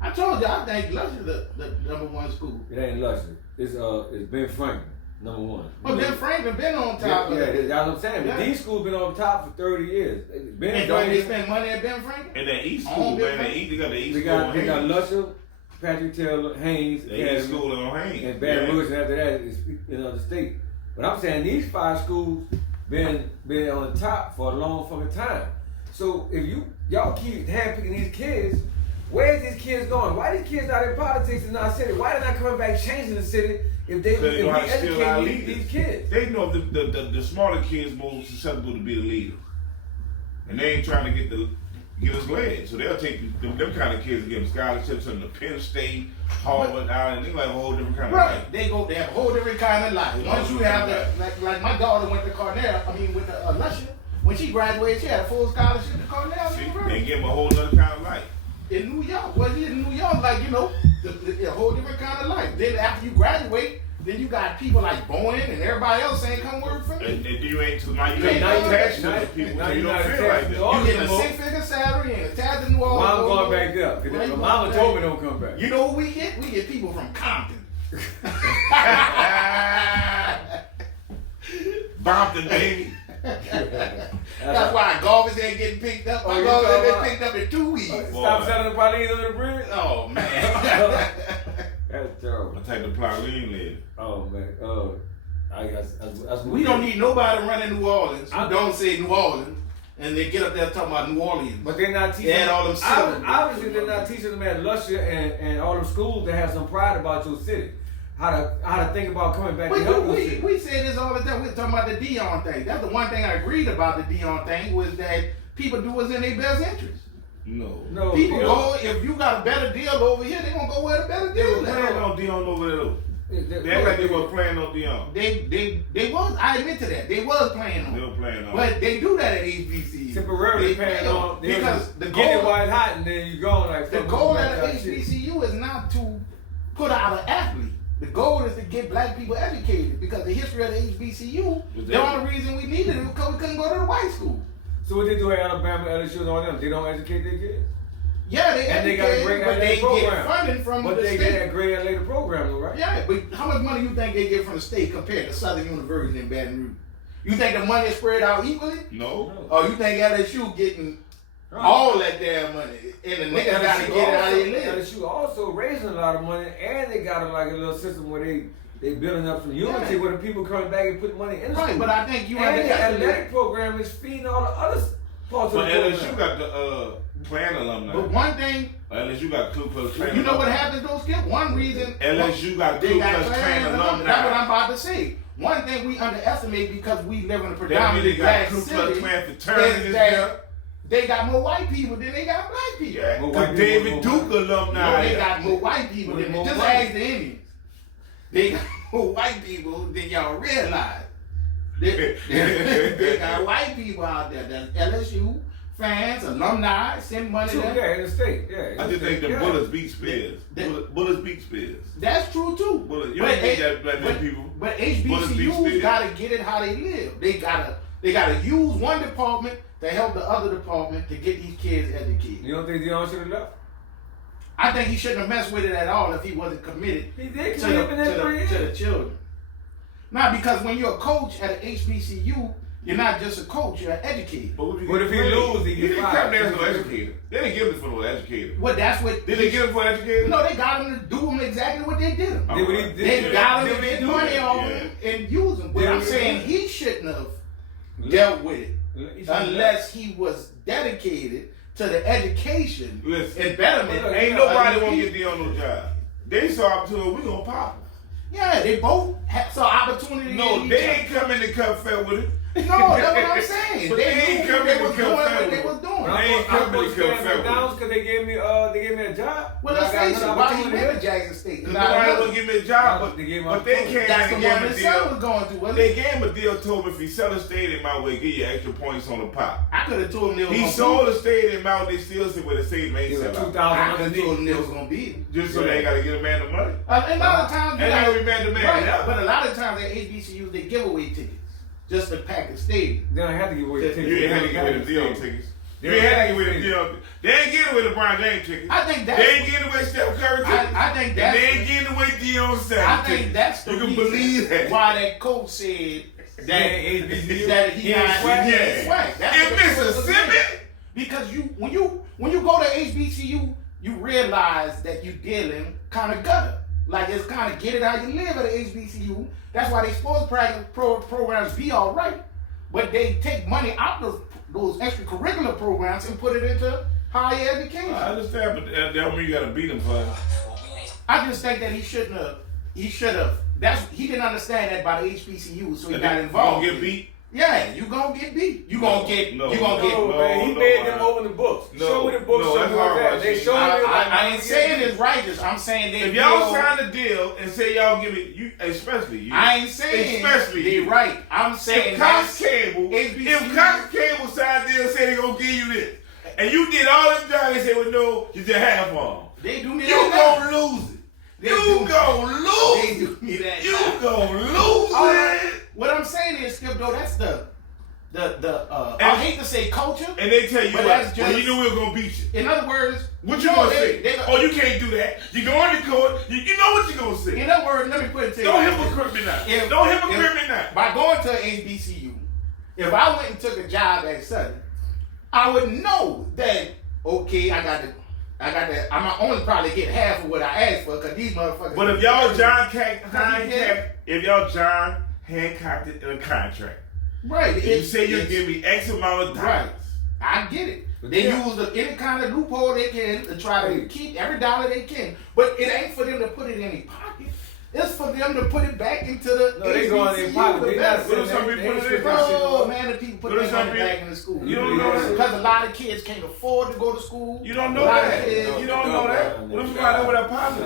I told you, I think Lush is the number one school. It ain't Lusher. It's Ben Franklin, number one. But Ben Franklin been on top of it. That's what I'm saying. Yeah. But these schools been on top for 30 years. And don't they spend money at Ben Franklin? And that East school, man, they got the East school. They got Lusher, Patrick Taylor, Haynes, East school on Haynes, and Baton Rouge, and after that is the state. But I'm saying these 5 schools been on the top for a long fucking time. So if y'all keep handpicking these kids, where's these kids going? Why these kids out in politics in our city? Why they not coming back changing the city if we educate these kids? They know the smaller kids more susceptible to be the leader. And they ain't trying to get us led. So they'll take them kind of kids and give them scholarships in the Penn State, Harvard, and they like a whole different kind of life. They have a whole different kind of life. Once you have like my daughter went to Cornell, with Lusher. When she graduated, she had a full scholarship to Cornell University. They give them a whole other kind of life. In New York, in New York, a whole different kind of life. Then after you graduate, then you got people like Boeing and everybody else saying, "Come work for me." And you ain't now you attached to those people. Now you you're don't not feel like that. You get a 6-figure salary and attached to New Orleans. Well, I'm going back there because my mama told me don't come back. You know who we get? We get people from Compton. Bompton, baby. That's why golfers ain't getting picked up. My golfers been picked up in 2 weeks. Stop selling the praline under the bridge? Oh man. That's terrible. I take the praline lid. Oh man. We don't need nobody running New Orleans who don't say New Orleans and they get up there talking about New Orleans. But they're not teaching. They all them obviously they're not teaching them at Lusher and all them schools that have some pride about your city. How to think about coming back to help your city. We say this all the time. We're talking about the Dion thing. That's the one thing I agreed about the Dion thing was that people do what's in their best interest. No. People go, if you got a better deal over here, they're going to go where the better deal is. They were playing on Dion over there though. They act like they were playing on Dion. They was, I admit to that. They was playing on. They were playing on. But they do that at HBCU. Temporarily playing on. Because the goal. Get it white hot and then you go like. The goal at the HBCU is not to put out an athlete. The goal is to get black people educated because the history of the HBCU, the only reason we needed it was because we couldn't go to the white school. So what they do at Alabama, LSU, and all them, they don't educate their kids? Yeah, they educate, but they get funding from the state. But they get a grade later program though, right? Yeah, but how much money you think they get from the state compared to Southern University in Baton Rouge? You think the money is spread out equally? No. Or you think LSU getting all that damn money and the niggas got to get it how they live? LSU also raising a lot of money and they got a little system where they building up some unity where the people coming back and put money in the school. Right, but I think you and the athletic program is feeding all the other parts of the program. LSU got the Klan alumni. But one thing, LSU got Ku Klux Klan. You know what happens those kids? One reason LSU got Ku Klux Klan alumni. That's what I'm about to say. One thing we underestimate because we live in a predominantly black city is that they got more white people than they got black people. Yeah, because David Duke alumni. No, they got more white people than just ask the Indians. They got more white people than y'all realize. They got white people out there that's LSU fans, alumni, send money True, there. yeah, in the state, yeah. I just think the Bullets beat Spears. Bullets beat Spears. That's true too. Bullets, you don't think that black men people. But Bullets beat HBCUs Spears. gotta get it how they live. They gotta use one department to help the other department to get these kids educated. You don't think Deion should have left? I think he shouldn't have messed with it at all if he wasn't committed He did to commit in that 3 years. the children. Now, because when you're a coach at an HBCU, you're not just a coach, you're an educator. But if he lose, he He get didn't fired. come there as no educator. They didn't give him for no educator. Well, that's what. Did they give him for educator? No, they got him to do them exactly what they did him. Did what he did. They got him to Did get he do money it? off him and use them. But Did I'm he- saying he shouldn't have dealt with it He should've unless he was dedicated to the education Listen, and betterment. ain't nobody want to get Deion no job. They saw up to it, we gonna pop him. Yeah, they both saw opportunity. No, in they each ain't coming to cut fat with it. No, that's what I'm saying. But they they ain't knew coming they to was come doing what federal. they was doing. They ain't I'm coming supposed to to come stay at federal. McDonald's because they gave me a job. Well, But let's I got face it, another why he opportunity went to here. Jackson State? Nobody will give me a job, but They gave him but a they coach. came That's and the gave one him a his son deal. was going to, wasn't They it? gave him a deal, told him if he sell a stadium my way, give you extra points on the pot. I could have told him they was He gonna sold the stadium out, they still said where the stadium ain't It was sell out. 2,000 I could have told him underneath. they was going to beat him. Just so they ain't gotta get a man the money. And a lot of times, And they gonna be man to man. right, Yeah. but a lot of times at HBCUs, they give away tickets just to pack the stadium. Then I had to give away the tickets. You ain't had to get rid of Deion tickets. You ain't had to get rid of Deion. They ain't getting away the LeBron James tickets. I think They that's. ain't getting away Steph Curry tickets. I think And that's. they ain't getting away Deion Sanders I think tickets. that's the You can reason believe that. why that coach said that HBCU. that he ain't not swag. yeah. swag. That's In what the coach was Mississippi? saying. Because when you go to HBCU, you realize that you dealing kind of gutter. Like it's kind of get it how you live at an HBCU. That's why they sports practice programs be all right, but they take money out of those extracurricular programs and put it into higher education. I understand, but that don't mean you gotta beat him for it. I just think that he shouldn't have. He should have. He didn't understand that by the HBCU, so he got involved. You gonna get beat? Yeah, you gonna get beat. You gonna get. No, you gonna No, get. man, he no, made no, them no. open the books. No, Show me the books, no, show that's me what's hard, that. They Rashid. showed me like, I ain't saying it's righteous. I'm saying they. If y'all deal- sign a deal and say y'all give it, you especially you. I ain't saying. Especially they you. right. I'm saying. If Cox Cable, HBCU. if Cox Cable signed a deal and say they gonna give you this, and you did all this job and say, well, no, you just half on. They do me You that. gonna lose it. They You do- gonna lose They it. do me that. You gonna lose All it. right. What I'm saying is, Skip, though, that's I hate to say culture. And they tell you, But what, that's well, just- you knew we were gonna beat you. In other words, What you gonna say? they- Oh, you can't do that. You go on the court. You know what you gonna say. In other words, let me put it to you. Don't like this. hypocrite me now. If- Don't hypocrite if- me now. By going to HBCU, if I went and took a job at Southern, I would know that okay, I got to. I'm only probably get half of what I asked for because these motherfuckers. But if y'all John Hancocked it in a contract, right, and you it's- say you it's- give me X amount of dollars, right, I get it. But They yeah. use any kind of loophole they can to try to keep every dollar they can. But it ain't for them to put it in their pocket. It's for them to put it back into the. No, they go in their pocket. They not What if some sitting people there. put it They in ain't their sitting Oh there. man, the people put What their if some money people- back in the school. You don't know that. Because a lot of kids can't afford to go to school. You don't A know lot of that. kids- You don't know that. What if you find out what a pocket?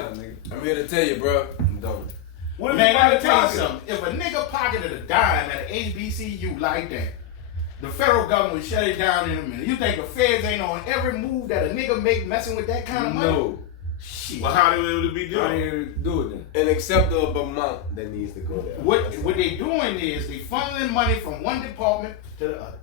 I'm here to tell you, bro. Don't. What if Man, you let find me a tell you pocket? something. If a nigga pocketed a dime at an HBCU like that, the federal government would shut it down in a minute. You think the feds ain't on every move that a nigga make messing with that kind of money? No. Shit. Well, how they able to be How doing? do you do it then? An acceptable amount that needs to go there. What they doing is they funneling money from one department to the other.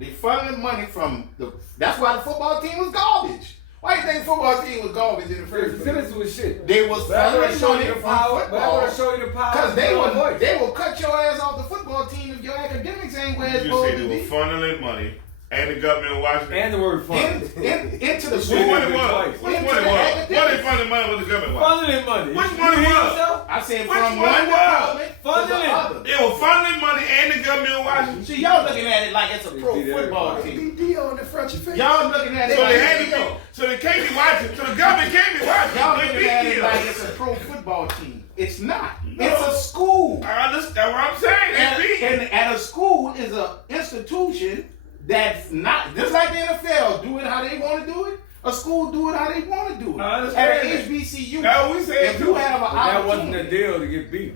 They funneling money from the. That's why the football team was garbage. Why you think the football team was garbage in the first place? Facilities was shit. They was But I want to funneling show money you the from power. But I want to football. show you the power. Because of your voice. they will cut your ass off the football team if your academics ain't where it's You just supposed say to they were be. funneling money, and the government in Washington. And the word fun. Into the Which school. one it Twice. was? Which Into one it the was? academics. What they funding money with the government was? Funneling money. Which You one it hear was? yourself? I said Which from one one it was? department to the Funneling. other. They were funding money and the government in Washington. See, y'all looking at it like it's a pro They did football everybody. team. BD on the front of your face. Y'all looking at it So like they had to be. So they can't be watching. So the government can't be watching. y'all They looking at beat it you. like it's a pro football team. It's not. No. It's a school. I understand what I'm saying. And, They beat you. and a school is an institution that's not just like the NFL. Do it how they want to do it. A school do it how they want to do it. I understand At an that. HBCU, That's what we said, if you too. have an But that wasn't the opportunity, deal to get beat.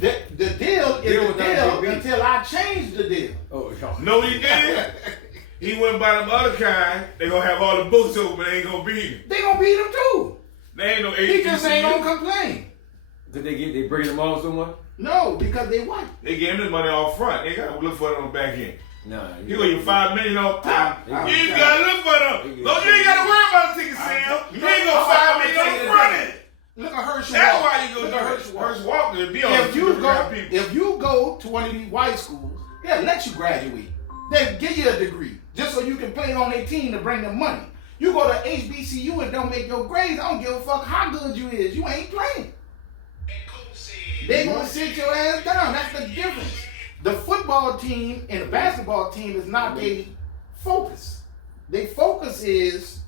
The deal is Deal the was not deal big. until I changed the deal. Oh, y'all. No, he did. He went by them other kind. They gonna have all the books open. They ain't gonna beat him. They gonna beat him too. They ain't no He just ain't HBCU. gonna complain. Did they bring them on so much? No, because they white. They gave him the money off front. They gotta look for it on the back end. Nah. You gonna get $5 million off top. I- You ain't gotta look for them. No, you ain't gotta worry about the ticket sale. You ain't gonna $5 million on front end. Look at Herschel That's Walker. why you go Look do at it. Herschel Walker. Herschel Walker be on If you go, people. if you go to one of these white schools, they'll let you graduate. They'll give you a degree just so you can play on their team to bring them money. You go to HBCU and don't make your grades. I don't give a fuck how good you is. You ain't playing. They gonna sit your ass down. That's the difference. The football team and the basketball team is not their focus. Their focus is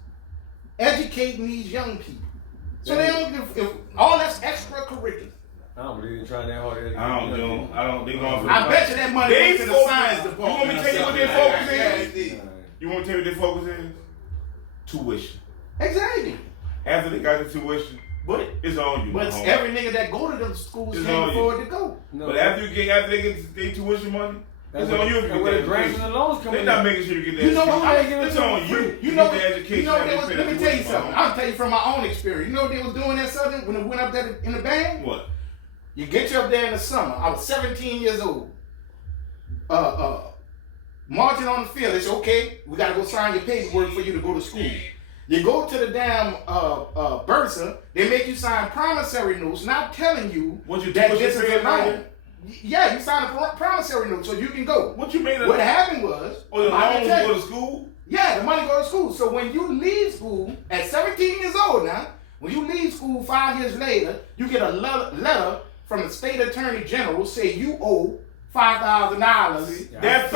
educating these young people. So they don't give all that's extracurricular. I don't believe in trying that hard. I don't know. They going for I bet you that money They goes to the focus- science You department. want me to tell you what their focus is? Nah. You want to tell you what their focus is? Tuition. Exactly. After they got the tuition, But it's on you. but homie. every nigga that go to them schools It's can't on you. afford to go. No. But after they get their tuition money, it's on you if you And where get the that grants and education. the loans come They're in. not making sure you get that You know what? education. I It's on you. You know get the education. You know after they was, pay let that me tell you tuition, something. homie. I'll tell you from my own experience. You know what they was doing that Southern when it went up there in the band? What? You get you up there in the summer. I was 17 years old. Marching on the field. It's okay. We gotta go sign your paperwork for you to go to school. You go to the damn Bursa. They make you sign promissory notes, not telling you What you that what you this is paying a loan. money? Yeah, you sign a promissory note so you can go. What you made of What happened was, Oh, the I can loans tell go you. to school? Yeah, the money go to school. So when you leave school at 17 years old now, when you leave school 5 years later, you get a letter from the state attorney general say you owe $5,000. That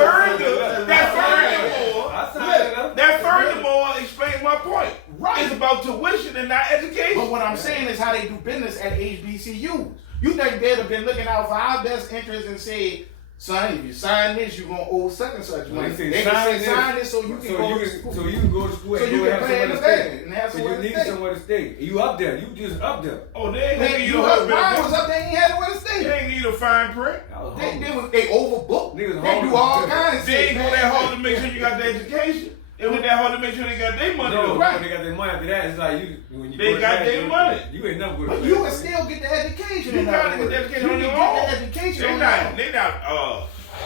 furthermore explains my point. Right. It's about tuition and not education. But what I'm saying is how they do business at HBCUs. You think they'd have been looking out for our best interest and say, son, if you sign this, you're going to owe such and such money. They They say can say sign this so you can go to school. So you can go to school So and you go can have play in somewhere the to stay. band and have So somewhere you to need stay. somewhere to stay. You up there. You just up there. Oh, they ain't Man, gonna give you you a heard little bit mine was of up there, he had nowhere to stay. They ain't need a fine print. I was They hungry. they overbooked. Niggas They do hungry. all kinds of They shit. ain't go that hard to make sure you got the education. It went that hard to make sure they got their money. No, though. Right. when they got their money after that, it's like you when you They go to got class, their you- money. You ain't never good. But you can still get the education. You in gotta other get the words. education You on can your get own. the education They on not. your own. They not.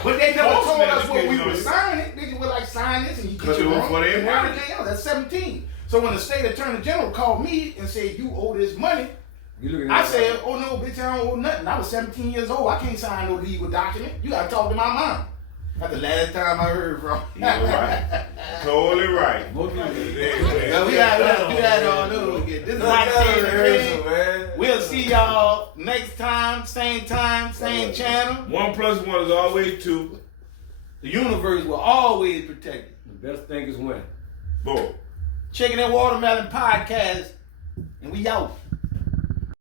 But they never Most told of us the what we education were on it. signing. They just were like, sign this and you get Because your it was own for their and money. everything else. That's 17. So when the state attorney general called me and said, you owe this money, You looking I at said, oh no, bitch, I don't owe nothing. I was 17 years old. I can't sign no legal document. You gotta talk to my mom. That's the last time I heard from. You're right. Totally right. most people. Yeah, we gotta do that all over again. This is like saying the man. We'll see y'all next time, same channel. 1 + 1 is always 2. The universe will always protect you. The best thing is when. Boom. Chicken and Watermelon Podcast, and we out.